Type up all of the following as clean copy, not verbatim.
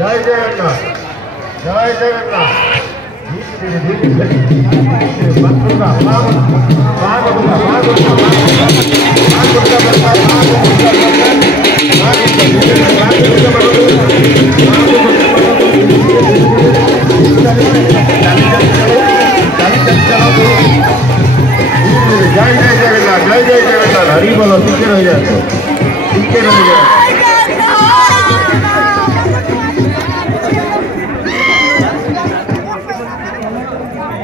जय जगन्नाथ जय जगन्नाथ जय जय जगन्नाथ हरी बोलो टीके रह जाते टीके रह जाए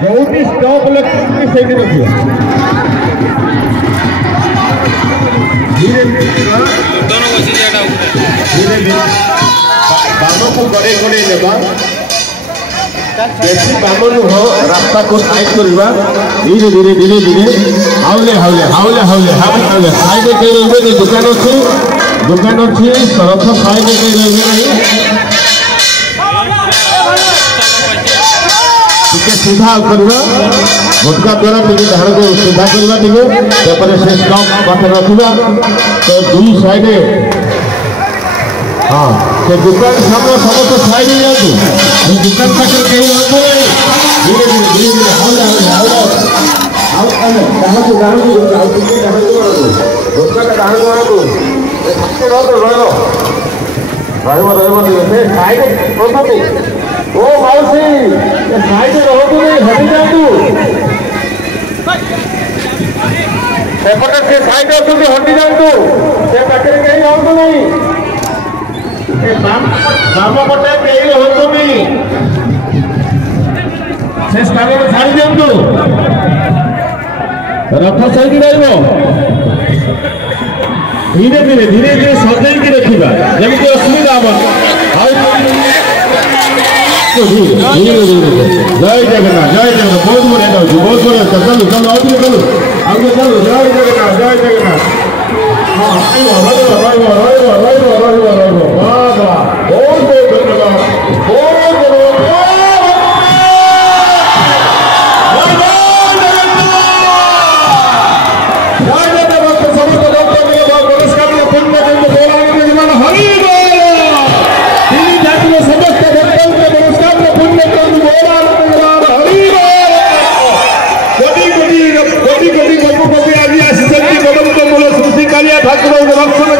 जो भी स्टॉप लगे से रखिए धीरे धीरे बामों को गड़े गड़े लेवा बेसी बामों हो रास्ता को साइड करवा धीरे धीरे धीरे धीरे हावले हावले हावले हावले हावले साइड के रहबे नहीं दुकान अच्छी सरफ साइड के रहबे नहीं सीधा करवा गुटका द्वारा टिके धार को सीधा करवा टिके तापर से स्टॉप पाखे रखिबा तो दुई साइड हां से दुकान सामने समस्त साइड ही जातु दुकान पाखे कहीं होतो धीरे धीरे धीरे धीरे हावला हावला हावला कहां को गांव को टिके धार को गुटका का धार को सबसे रहलो से साइड प्रथम ओ माउसी साइड रहो तू नहीं हटी जा तू सेपटे से साइड हो तू हटी जा तू से पाखे कहीं हो तू नहीं ए बाम पटे कहीं हो तू नहीं से स्थान में छाड़ी दियंतु रथ सही रहबो धीरे धीरे धीरे धीरे सजाई के रखिबा जेमि असुविधा हो जय जगन्नाथ बहुत बढ़िया बहुत बढ़िया चलो चलो आगे चलो जय जगन्नाथ हाँ बहुत ठाकुर